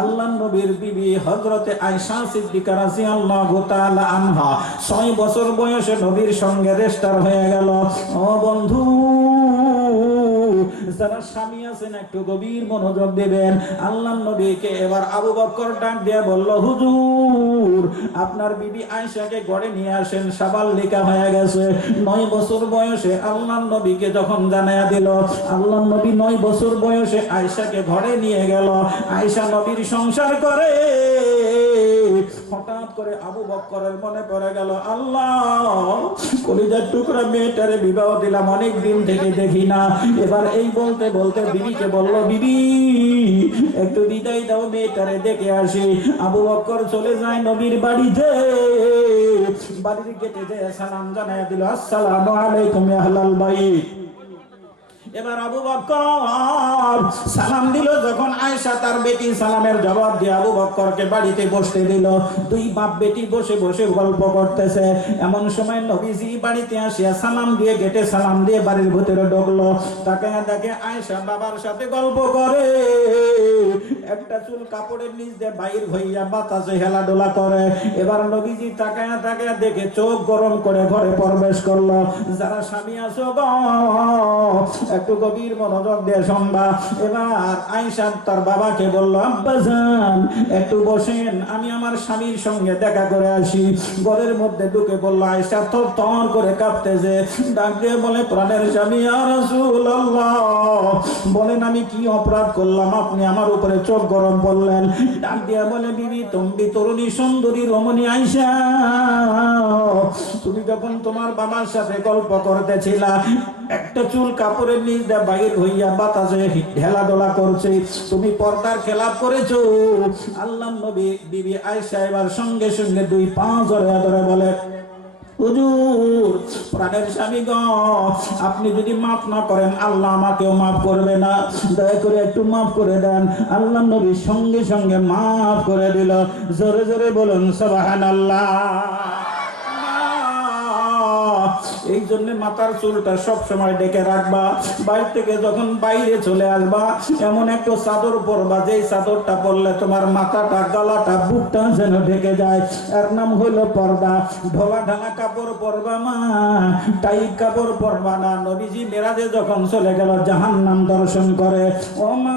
আল্লাহ নবীর বিবি হযরতে আয়েশা সিদ্দিকা রাদিয়াল্লাহু তাআলা আনহা ছয় বছর বয়সে নবীর সঙ্গে রেস্টার হয়ে গেল। ও বন্ধু যারা স্বামী আছেন একটু গভীর মনোযোগ দেবেন। আল্লাহ নবীকে এবার আবু বক্কর ডাক দিয়ে বলল, হুজুর, আপনার বিবি আয়েশাকে গড়ে নিয়ে আসেন, সাবাল লেখা হয়ে গেছে। নয় বছর বয়সে আল্লাহ নবীকে যখন জানায়া দিল, আল্লাহ নবী নয় বছর বয়সে আয়েশাকে ঘরে নিয়ে গেল। আয়েশা নবীর সংসার করে। হঠাৎ করে আবু বক্করের মনে পড়ে গেল, আল্লাহ, কলিজার টুকরা মেয়েটারে বিবাহ দিলাম অনেক দিন থেকে দেখি না। এবার এই বলতে বলতে বিবিকে বলল, বিবি, একটু বিদায় দাও মেয়েটারে, দেখে আসি। আবু বক্কর চলে যায় নবীর বাড়িতে বাড়ির গেটে যে সালাম জানাই দিল, আসসালামু আলাইকুম আহলাল বাইত। এবার আবু বক্কর সালাম দিল, যখন আয়সা তার বেটি সালামের জবাব দিয়ে আবু বক্করকে বাড়িতে বসতে দিল। দুই বাপ বেটি বসে বসে গল্প করতেছে। এমন সময় নবীজি বাড়িতে আসিয়া সালাম দিয়ে গেটে সালাম দিয়ে বাড়ির ভিতরে ঢুকলো। তাকে দেখে আয়েশা বাবার সাথে গল্প করে। একটা চুল কাপড়ের নিচ দিয়ে বাইর হইয়া বাতাসে হেলাডোলা করে। এবার নবীজি তাকায়া তাকায়া দেখে চোখ গরম করে ঘরে প্রবেশ করল। যারা স্বামী গো একটু গভীর মনোযোগ দিয়ে শুনবা। এবার আয়েশা তার বাবাকে বলল আব্বাজান একটু বসেন, আমি আমার স্বামীর সঙ্গে দেখা করে আসি। ঘরের মধ্যে ঢুকে বলল আয়েশা তো তর করে কাঁপতেছে। ডাক দিয়ে বলে, প্রাণের স্বামী আর বলেন, আমি কি অপরাধ করলাম? আপনি আমার উপরে চোখ গরম করলেন। ডাক দিয়া বলে, বিবি, তুমি তরুণী, সুন্দরী, রমণী, আইসা। তুমি যখন তোমার বাবার সাথে গল্প করতেছিলা একটা চুল কাপড়ের নিচ দিয়ে বাইর হইয়া বাতাসে ঢেলাডোলা করছে। তুমি পর্দার খেলাপ করেছ। আল্লাহ নবী বিবি আয়েশা এবার সঙ্গে সঙ্গে দুই পা ধরে ধরে বলে, হুজুর, প্রাণের স্বামী গ আপনি যদি মাফ না করেন, আল্লাহ আমাকেও মাফ করবে না। দয়া করে একটু মাফ করে দেন। আল্লাহ নবী সঙ্গে সঙ্গে মাফ করে দিল। জোরে জোরে বলুন সবাহান আল্লাহ এই জন্য মাথার চুলটা সব সময় ডেকে রাখবা। বাইরে থেকে যখন বাইরে চলে আসবা, এমন একটা চাদর পরবা, যেই চাদরটা পরলে তোমার মাথাটা, গলাটা, বুকটা যেন ঢেকে যায়। এর নাম হইল পর্দা। ঢোলা ঢালা কাপড় পরবা মা টাইট কাপড় পরবা না। নবীজি মেরাজে যখন চলে গেল জাহান নাম দর্শন করে। ও মা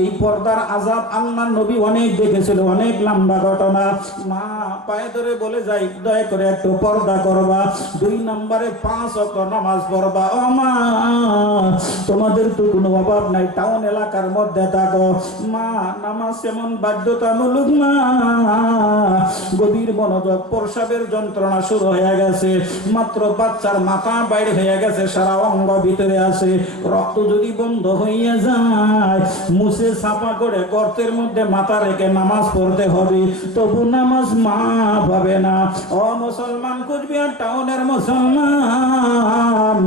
এই পর্দার আজাব আল্লাহ নবী অনেক দেখেছিল, অনেক লম্বা ঘটনা। মা পায়ে ধরে বলে, যাই, দয়া করে একটু পর্দা করবা। দুই নম্বরে পাঁচ অক্ট নামাজ পড়বা। ও মা, তোমাদের তো কোনো অভাব নাই, টাউন এলাকার মধ্যে থাকো। মা, নামাজ এমন বাধ্যতামূলক মা গভীর মনোযোগ, প্রসাবের যন্ত্রণা শুরু হয়ে গেছে। মাত্র বাচ্চার মাথা বাইরে হয়ে গেছে, সারা অঙ্গ ভিতরে আছে। রক্ত যদি বন্ধ হইয়া যায় মুছে সাফা করে গর্তের মধ্যে মাথা রেখে নামাজ পড়তে হবে। তবু নামাজ মা হবে না। ও মুসলমান কুচবিহার টাউনের মুসলমান।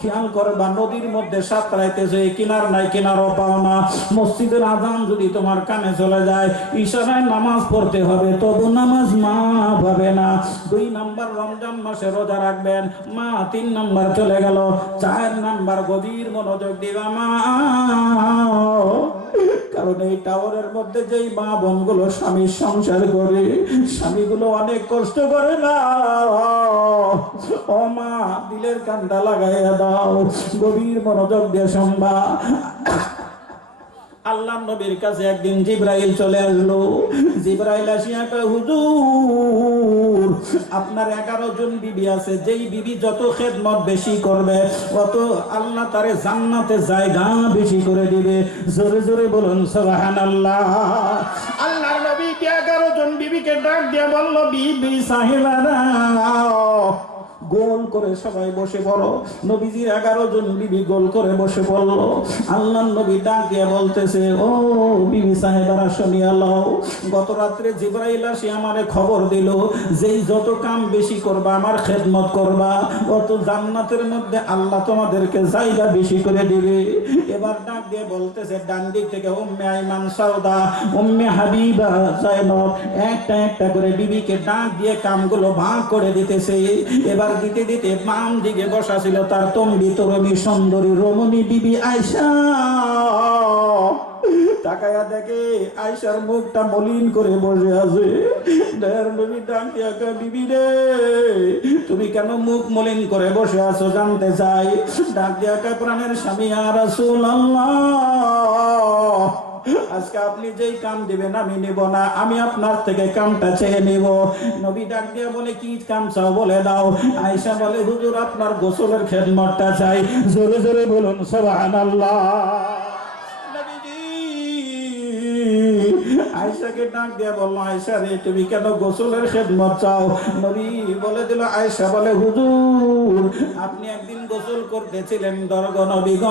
খেয়াল করবা নদীর মধ্যে সাঁতরাইতেছে কিনার নাই কিনারও পাও না। মসজিদের আজান যদি তোমার কানে চলে যায়, ইশারায় নামাজ পড়তে হবে, তবু নামাজ মা ভাবে না। দুই নাম্বার রমজান মাসে রোজা রাখবেন, মা তিন নাম্বার চলে গেল, চার নাম্বার গভীর মনোযোগ দিবা মা। কারণ এই টাওয়ারের মধ্যে যেই মা বোনগুলো স্বামীর সংসার করে, স্বামীগুলো অনেক কষ্ট করে না? ও মা, দিলের কান্দা লাগাইয়া দাও, গভীর মনোযোগ দিয়ে শুনবা আল্লাহ নবীর কাছে একদিন জিব্রাইল চলে আসলো। জিব্রাইল আসিয়া কয়, হুজুর, আপনার এগারো জন বিবি আছে, যেই বিবি যত খেদমত বেশি করবে, অত আল্লাহ তারে জান্নাতে জায়গা বেশি করে দিবে। জোরে জোরে বলুন, সুবহানাল্লাহ। আল্লাহর নবী কে এগারো জন বিবিকে ডাক দিয়ে বলল, বিবি সাহেবারা গোল করে সবাই বসে পড়ো। নবীজির এগারো জন বিবি গোল করে বসে পড়ল। আল্লাহ নবী ডাক দিয়ে বলতেছে, ও বিবি সাহেবারা, শুনিয়া লও। গত রাত্রে জিব্রাইল আসি আমারে খবর দিল যেই যত কাম বেশি করবা, আমার খেদমত করবা, অত জান্নাতের মধ্যে আল্লাহ তোমাদেরকে জায়গা বেশি করে দিবে। এবার ডাক দিয়ে বলতেছে, ডান দিক থেকে উম্মে আইমান সাউদা উম্মে হাবিবা জাইনব একটা একটা করে বিবিকে ডাক দিয়ে কামগুলো ভাগ করে দিতেছে। এবার দিতে দিতে বাম দিকে বসা ছিল তার তম্বি তরবি সুন্দরী রমণী বিবি আয়সা তাকায়া দেখে আয়সার মুখটা মলিন করে বসে আছে। বিবি রে, তুমি কেন মুখ মলিন করে বসে আছো জানতে চাই? ডাক দিয়া প্রাণের স্বামী আর রাসূল আজকে আপনি যেই কাম দিবেন, আমি নেব না। আমি আপনার থেকে কামটা চেয়ে নেব। নবী ডাক দিয়ে বলে, কি কাম চাও বলে দাও। আয়সা বলে, হুজুর, আপনার গোসলের খেদমতটা চাই। জোরে জোরে বলুন, সুবহানাল্লাহ। আয়েশাকে ডাক দিয়ে বলল, আয়েশা রে, তুমি কেন গোসলের খেদমত চাও? নবী বলে দিল, আয়েশা বলে, হুজুর, আপনি একদিন গোসল করতেছিলেন দরগ নবী গ।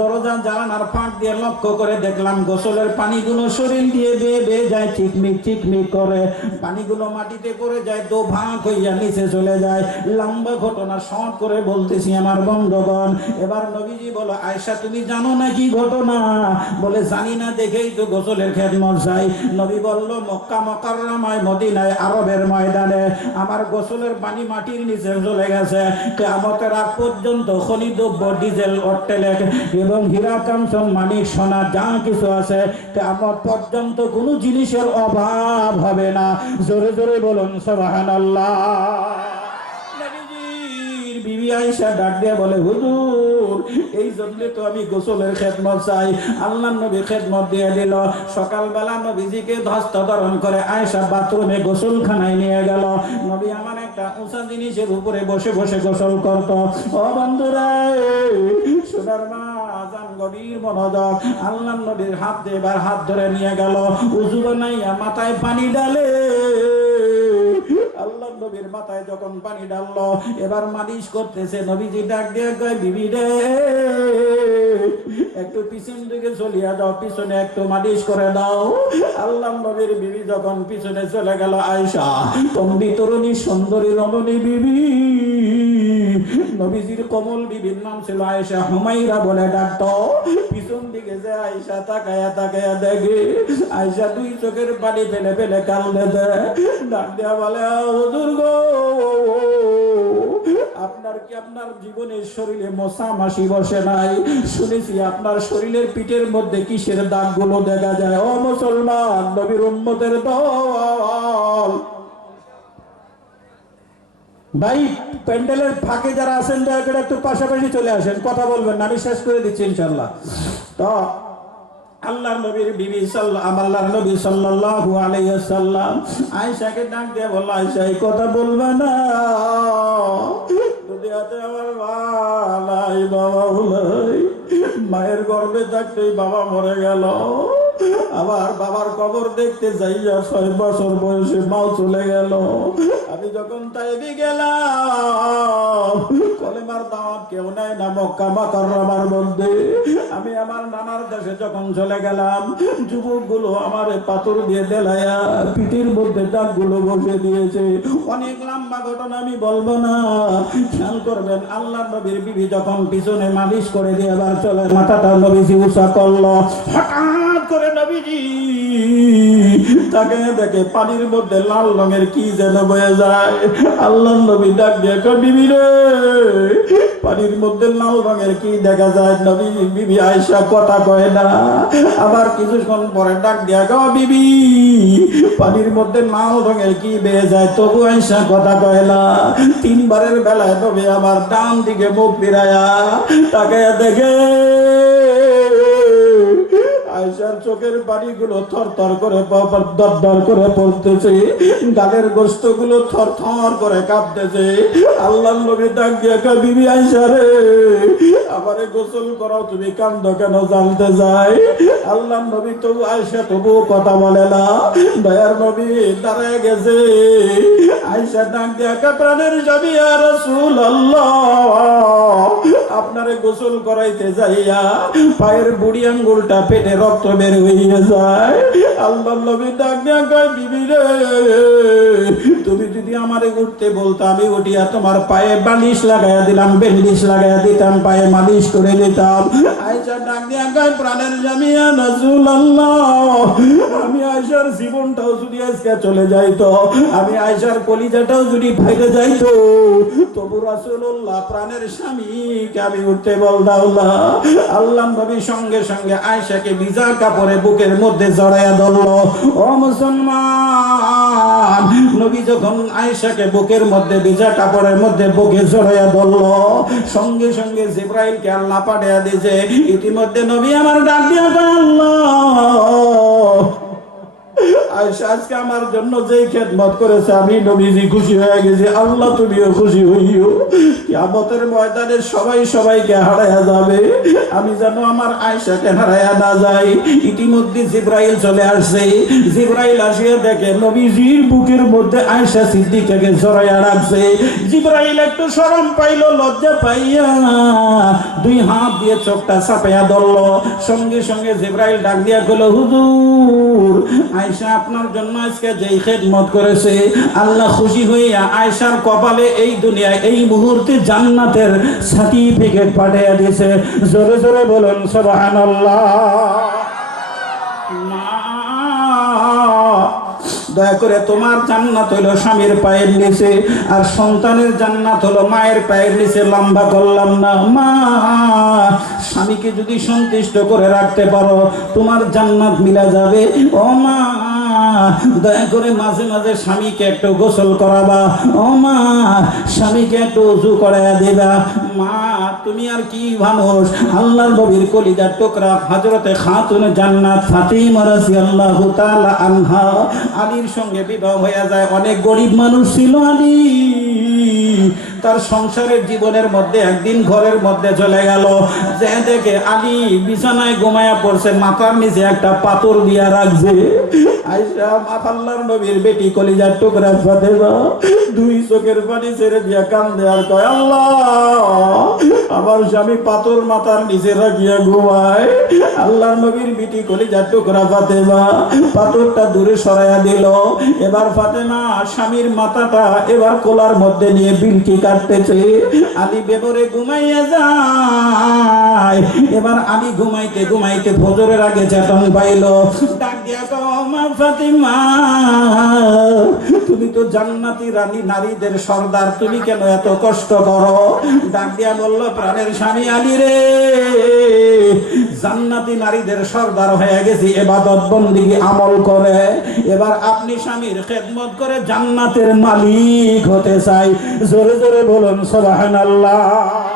দরজা জানানার ফাঁক দিয়ে লক্ষ্য করে দেখলাম গোসলের পানিগুলো শরীর দিয়ে বেয়ে বেয়ে যায়, ঠিকমিক ঠিকমিক করে। পানিগুলো মাটিতে পড়ে যায়, দো ভাগ হইয়া নিচে চলে যায়। লম্বা ঘটনা শর্ট করে বলতেছি আমার বন্ধগণ। এবার নবীজি বলো আয়সা তুমি জানো না কি ঘটনা? বলে, জানি না, দেখেই তো গোসলের খেদমত চাই। নবী বলল, মক্কা মকাররামায়, মদিনায়, আরবের ময়দানে। আমার গোসলের পানি মাটির নিচে চলে গেছে। কেমতের আগ পর্যন্ত খনিদ্রব্য, ডিজেল, অট্টেলেক এবং হীরা কাঞ্চন মানিক, সোনা, যা কিছু আছে আমার পর্যন্ত কোনো জিনিসের অভাব হবে না। জোরে জোরে বলুন, সুবহানাল্লাহ। নবীজির বিবি আয়েশা ডাক দিয়ে বলে, হুজুর, এই জন্য তো আমি গোসলের খেদমত চাই। আল্লাহ নবী খেদমত দিয়ে দিল। সকালবেলা নবীজিকে হস্তধরণ করে আয়েশা বাথরুমে নিয়ে গেল। নবী আমার একটা উঁচা জিনিসের উপরে বসে বসে গোসল করত। ও বন্ধুরা, সোনার মা, আজান গভীর মনোযোগ। আল্লাহ নবীর হাত দিয়ে এবার হাত ধরে নিয়ে গেল। উজু বানাইয়া মাথায় পানি ডালে আল্লাহ নবীর মাথায় যখন পানি ডাললো এবার মালিশ করতেছে নবীজি ডাক দিয়ে কয়, বিবি রে, একটু পিছন দিকে চলিয়া যাও, পিছনে একটু মালিশ করে দাও। আল্লাহ নবীর বিবি যখন পিছনে চলে গেল আয়সা তম্বি তরুণী সুন্দরী রমণী বিবি নবীজির কমল বিবির নাম ছিল আয়েশা। হুমাইরা বলে ডাকতো পিছন দিকে যে আয়েশা তাকায়া তাকায়া দেখে, আয়েশা দুই চোখের পানি ফেলে ফেলে কান্দে দেয় ডাক দেয়া বলে, হুজুর গো, আপনার কি আপনার জীবনের শরীরে মশা মাসি বসে নাই? শুনেছি আপনার শরীরের পিঠের মধ্যে কিসের দাগগুলো দেখা যায়। ও মুসলমান, নবীর উম্মতের দল ভাই, প্যান্ডেলের ফাঁকে যারা আছেন, দয়া করে একটু পাশাপাশি চলে আসেন। কথা বলবেন আমি শেষ করে দিচ্ছি ইনশাল্লাহ তো, আল্লাহর নবীর বিবি আল্লাহর নবী সাল্লাল্লাহু আলাইহি সাল্লাম আয়েশাকে ডাক দিয়ে বলল, আয়েশা কথা বলবে না। দুনিয়াতে আমার মা নাই বাবা নাই মায়ের গর্ভে থাকতেই বাবা মরে গেল। আবার বাবার কবর দেখতে যাইয়া ছয় বছর বয়সে মাও চলে গেল। আমি যখন তাইবি গেলাম, কলেমার কেউ না, মক্কা মাকার মধ্যে। আমি আমার নানার দেশে যখন চলে গেলাম আমার পাথর দিয়ে পিঠির মধ্যে বসে দিয়েছে। অনেক লম্বা ঘটনা আমি বলব না। খেয়াল করবেন, আল্লাহ নবীর বিবি যখন পিছনে মালিশ করে দিয়ে আবার চলে, মাথাটা নবীজি উষা করল, হঠাৎ করে নবীজি, তাকে দেখে পানির মধ্যে লাল রঙের কি যেন বয়ে যায়। আল্লাহ নবী ডাক দিয়ে বিবি রে, পানির মধ্যে লাল রঙের কি দেখা যায়? নবী বিবি আয়সা কথা কয় না। আবার কিছুক্ষণ পরে ডাক দিয়া গো বিবি, পানির মধ্যে লাল রঙের কি বেয়ে যায়? তবু আয়সা কথা কয় না। তিনবারের বেলায় নবী আমার ডান দিকে মুখ ফিরায়া তাকে দেখে আয়সার চোখের পানিগুলো থর থর করে দর দর করে পড়তেছে গোস্তগুলো থর থর করে কাঁপতেছে। আল্লাহ নবী বিবি রে গোসল তুমি কান্দ কেন জানতে যাই আল্লাহ নবী তবু কথা বলে না। দয়ার নবী দাঁড়ায় গেছে। আয়সা ডাক দিয়ে প্রাণের যাবি আর রসুল আল্লাহ আপনারে গোসল করাইতে যাইয়া পায়ের বুড়ি আঙ্গুলটা পেটে রক্ত বের হইয়া যায় আল্লাহ নবী ডাক বিবি রে। তুমি যদি আমারে উঠতে বলতো, আমি উঠিয়া তোমার পায়ে বালিশ লাগাইয়া দিলাম লাগাইয়া দিতাম, পায়ে মালিশ করে দিতাম। ডাক প্রাণের জামিয়া নজরুল আল্লাহ আমি আয়সার জীবনটাও যদি আজকে চলে যাইতো, আমি আয়সার কলিজাটাও যদি ফাইতে যাইতো, তবু রাসূলুল্লাহ প্রাণের স্বামীকে আমি উঠতে বলতাম, আল্লাহ। নবী সঙ্গে সঙ্গে আয়সাকে ভিজা কাপড়ে বুকের মধ্যে জড়াইয়া নবী যখন আয়সাকে বুকের মধ্যে ভিজা কাপড়ের মধ্যে বুকে জড়াইয়া ধরল সঙ্গে সঙ্গে জিব্রাইলকে আল্লাহ পাঠিয়ে দিয়েছে, ইতিমধ্যে নবী আমার ডাক দিয়ে আজকে আমার জন্য যেই খেদমত করেছে, আমি নবীজি খুশি হয়ে গেছি। আল্লাহ, তুমিও খুশি হইও। কিয়ামতের ময়দানে সবাই সবাইকে হারায়া যাবে। আমি আমার আয়সাকে হারায়া না যাই। ইতিমধ্যে জিব্রাইল চলে আসছে। জিব্রাইল দেখে নবীজির বুকের মধ্যে আয়সা সিদ্দিকাকে জড়াইয়া রাখছে। জিব্রাইল একটু শরম পাইলো, লজ্জা পাইয়া দুই হাত দিয়ে চোখটা চাপাইয়া ধরলো। সঙ্গে সঙ্গে জিব্রাইল ডাক দিয়া গেল হুজুর, আয়সা আপনার জন্য আজকে যেই খেদমত করেছে, আল্লাহ খুশি হইয়া আয়সার কপালে এই দুনিয়ায়, এই মুহূর্তে জান্নাতের সার্টিফিকেট পাঠিয়ে দিয়েছে। জোরে জোরে বলুন, সুবহানাল্লাহ। দয়া করে তোমার জান্নাত হলো স্বামীর পায়ের নিচে, আর সন্তানের জান্নাত হলো মায়ের পায়ের নিচে, লম্বা করলাম না। মা, স্বামীকে যদি সন্তুষ্ট করে রাখতে পারো, তোমার জান্নাত মিলা যাবে। ও মা দয়া করে মাঝে মাঝে স্বামীকে একটু গোসল করাবা। ও মা, স্বামীকে একটু উজু করাইয়া দেবা। মা, তুমি আর কি মানুষ? আল্লাহর নবীর কলিজার টুকরা হযরতে খাতুন জান্নাত ফাতিমা রাদিয়াল্লাহু তাআলা আনহা। আলীর সঙ্গে বিবাহ হয়ে যায়। অনেক গরিব মানুষ ছিল আলী। তার সংসারের জীবনের মধ্যে একদিন ঘরের মধ্যে চলে গেল। যে দেখে আলী বিছানায় ঘুমায়া পড়ছে, মাথার নিচে একটা পাথর দিয়া রাখছে। মাথাল্লার নবীর বেটি কলিজার টুকরা ফাতেমা, দুই চোখের পানি ছেড়ে দিয়া কয়, আল্লাহ, আমার স্বামী পাথর মাথার নিচে রাখিয়া ঘুমায়। আল্লাহর নবীর বিটি কলিজার টুকরা ফাতেমা পাথরটা দূরে সরাইয়া দিল। এবার ফাতেমা স্বামীর মাথাটা এবার কোলার মধ্যে নিয়ে বিলকি কাটতেছে। আলী বেবরে ঘুমাইয়া যায় এবার আমি ঘুমাইতে ঘুমাইতে ফজরের আগে চেতন পাইল। ডাক দিয়া ফাতিমা, তুমি তো জান্নাতি রানী, নারীদের সর্দার, তুমি কেন এত কষ্ট করো? ডাক দিয়া বলল, প্রাণের স্বামী আলী রে জান্নাতি নারীদের সর্দার হয়ে গেছি, এবাদত বন্দিগি আমল করে? এবার আপনি স্বামীর খেদমত করে জান্নাতের মালিক হতে চাই। জোরে জোরে বলুন, সুবহানাল্লাহ।